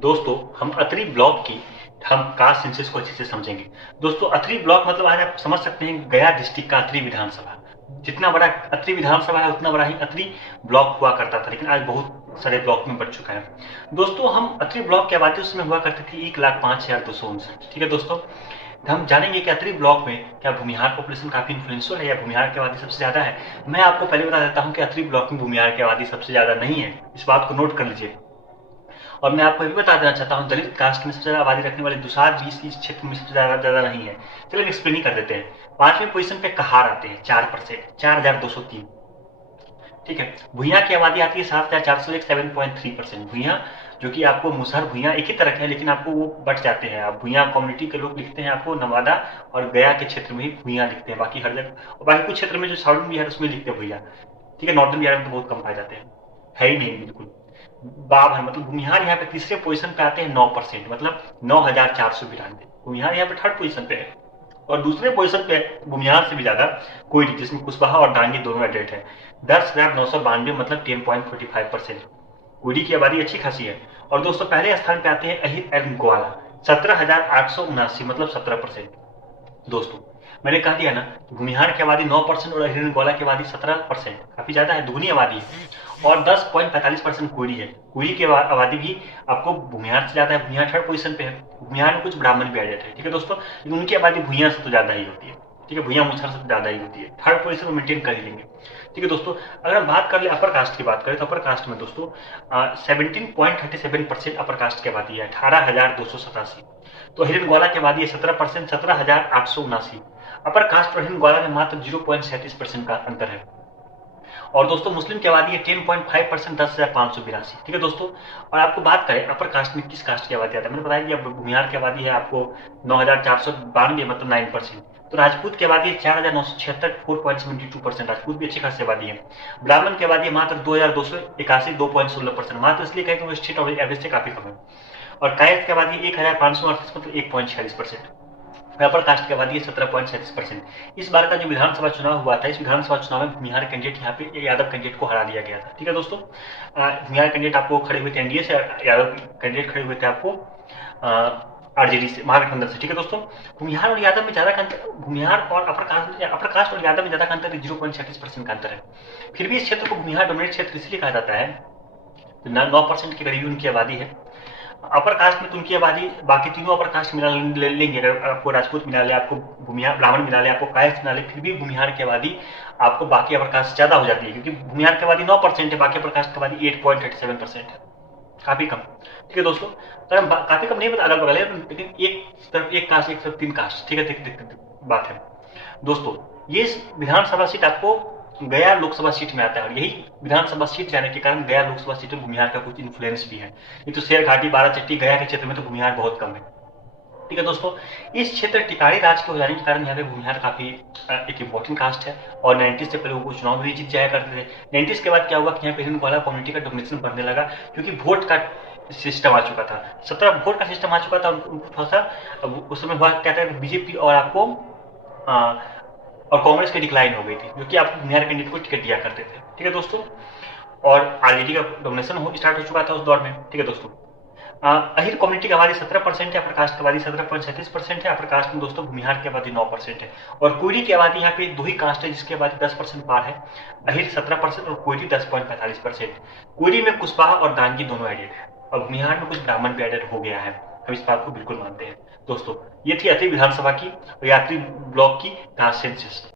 दोस्तों हम अतरी ब्लॉक की हम कास्ट सेंसस को अच्छे से समझेंगे। दोस्तों अतरी ब्लॉक मतलब आज आप समझ सकते हैं गया डिस्ट्रिक्ट का अतरी विधानसभा। जितना बड़ा अतरी विधानसभा है उतना बड़ा ही अतरी ब्लॉक हुआ करता था, लेकिन आज बहुत सारे ब्लॉक में बढ़ चुका है। दोस्तों हम अतरी ब्लॉक की आबादी उसमें हुआ करती थी 1,05,259। ठीक है दोस्तों, हम जानेंगे कि अतरी ब्लॉक में क्या भूमिहार पॉपुलेशन काफी इन्फ्लुएंशियल है या भूमिहार की आबादी सबसे ज्यादा है। मैं आपको पहले बता देता हूं कि अतरी ब्लॉक में भूमिहार की आबादी सबसे ज्यादा नहीं है, इस बात को नोट कर लीजिए। और मैं आपको ये भी बता देना चाहता हूँ दलित कास्ट में सबसे ज्यादा आबादी रखने वाले दुसाध बीस इस क्षेत्र में सबसे ज्यादा नहीं है। चलिए एक्सप्लेन ही कर देते हैं। पांचवें पोजीशन पे कहार आते हैं 4%, 4,203। ठीक है, भुइयां की आबादी आती है 7,401, 7.3%। भुइयां जो कि आपको मुसहर भुइयां एक ही तरह के हैं, लेकिन आपको वो बट जाते हैं। आप भुइयां कम्युनिटी के लोग लिखते हैं, आपको नवादा और गया के क्षेत्र में ही भुइयां लिखते हैं, बाकी हर जगह और बाकी कुछ क्षेत्र में जो साउथर्न बिहार उसमें लिखते हैं भुइयां। ठीक है, नॉर्दर्न बिहार में तो बहुत कम पाए जाते हैं, है ही नहीं बिल्कुल। बावन मतलब भूमिहार यहाँ पे तीसरे पोजीशन पे आते हैं 9%, मतलब 9,492। भूमिहार यहाँ पे थर्ड पोजीशन पे है। और दूसरे पोजीशन पे भूमिहार से भी ज्यादा कोयली, जिसमें कुशवाहा और डांगी दोनों एडेड है, 10,992 मतलब 10.45%। कोयली की आबादी अच्छी खासी है। और दोस्तों पहले स्थान पे आते हैं अहिर एंड ग्वाला, 17,879 मतलब 17%। दोस्तों मैंने कह दिया ना, भूमिहार की आबादी 9% और अहिर गोला की आबादी 17%, काफी ज्यादा है, दुगनी आबादी है। और 10.45% कोयली है। कोयली की आबादी भी आपको भूमिहार से ज्यादा है, भूमिहार थर्ड पोजीशन पे है। भूमिहार में कुछ ब्राह्मण भी आ जाते हैं। ठीक है दोस्तों, लेकिन उनकी आबादी भूइयां से तो ज्यादा ही होती है। ठीक है, भूइयां मुसहर से ज्यादा ही होती है, थर्ड पोजीशन में मेंटेन कर ही लेंगे। ठीक है दोस्तों, अगर हम बात कर ले अपर कास्ट की बात करें तो अपर कास्ट में दोस्तों 17.37% अपर कास्ट की आबादी है, 18,287। तो हिरन ग्वाला की आबादी है 17%, 17,879। अपर कास्ट और हिरन ग्वाला में मात्र 0.37% का अंतर है। और दोस्तों मुस्लिम की आबादी है 10.5%, 10,582। ठीक है दोस्तों, और आपको बात करें अपर कास्ट में किस कास्ट की आबादी आता है, मैंने बताया कि भूमिहार की आबादी है आपको 9,492 मतलब 9%। तो राजपूत की आबादी है 4,976, 4.72%। राजपूत भी अच्छी खासी आबादी है। ब्राह्मण की आबादी मात्र 2,281, 2.16%। मात्र इसलिए कहें कि वो स्टेट और एवरेज से काफी कम है। और कायस्थ की आबादी 1,538 मतलब 1.46%। अपर कास्ट की आबादी है 17.37%। इस बार का जो विधानसभा चुनाव हुआ था, इस विधानसभा चुनाव में भूमिहार कैंडिडेट यहाँ पे यादव कैंडिडेट को हरा दिया गया था। ठीक है दोस्तों, भूमिहार कैंडिडेट आपको खड़े हुए थे एनडीए से, यादव कैंडिडेट खड़े हुए थे आपको आरजेडी से, महागठबंधन से। ठीक है दोस्तों, भूमिहार और यादव में ज्यादा अंतर, भूमिहार और अपर कास्ट और यादव में ज्यादा अंतर 0.36% का अंतर है। फिर भी इस क्षेत्र को भूमिहार डोमिनेट क्षेत्र इसलिए कहा जाता है, 9% के करीब उनकी आबादी है। अपर कास्ट में तो उनकी आबादी बाकी तीनों अपर कास्ट मिला लेंगे, अगर आपको राजपूत मिला ले, आपको भूमिहार ब्राह्मण मिला ले, आपको कायस्थ मिला ले, फिर भी भूमिहार की आबादी आपको बाकी अपर कास्ट ज्यादा हो जाती है, क्योंकि भूमिहार की आबादी 9% है, बाकी अपर कास्ट की आबादी 8.37% है, काफी कम। ठीक है दोस्तों, तो हम काफी कम नहीं बता अगल बगल है, लेकिन एक तरफ एक कास्ट एक तरफ तीन कास्ट। ठीक है, बात है दोस्तों। ये विधानसभा सीट आपको गया लोकसभा सीट में आता है, और यही विधानसभा सीट जाने के कारण गया लोकसभा सीट में भूमिहार का कुछ इन्फ्लुएंस भी है। ये तो शेर घाटी बाराचट्टी गया के क्षेत्र में तो भूमिहार बहुत कम है। ठीक है दोस्तों, इस क्षेत्र टिकारी राज के हो जाने के कारण यहाँ पे भूमिहार काफी एक इंपॉर्टेंट कास्ट है। और 90 से पहले वो चुनाव भी जीत जाया करते थे। 90 के बाद क्या हुआ कि यहाँ पे हिरन ग्वाला कम्युनिटी का डोमिनेशन बढ़ने लगा, क्योंकि वोट का सिस्टम आ चुका था, 17 वोट का सिस्टम आ चुका था। उनको थोड़ा सा उस समय हुआ क्या था, बीजेपी और आपको और कांग्रेस की डिक्लाइन हो गई थी, जो कि आपको भूमिहार कैंडिडेट को टिकट दिया करते थे। ठीक है दोस्तों, और आरजेडी का डोमिनेशन स्टार्ट हो चुका था उस दौर में। ठीक है दोस्तों, अहिर कम्युनिटी की आबादी 17% है, अपर कास्ट की आबादी 17.37% है। अपर कास्ट में दोस्तों भूमिहार की आबादी 9% है। और कोयली की आबादी यहाँ पे दो ही कास्ट है जिसकी आबादी 10% पार है, अहिर 17% और कोयली 10.45%। कोयली में कुशवाहा और दांगी दोनों एडेड है, और भूमिहार में कुछ ब्राह्मण भी एडेड हो गया है। हम इस बात को बिल्कुल मानते हैं। दोस्तों ये थी अति विधानसभा की और यात्री ब्लॉक की कास्ट सेंसस।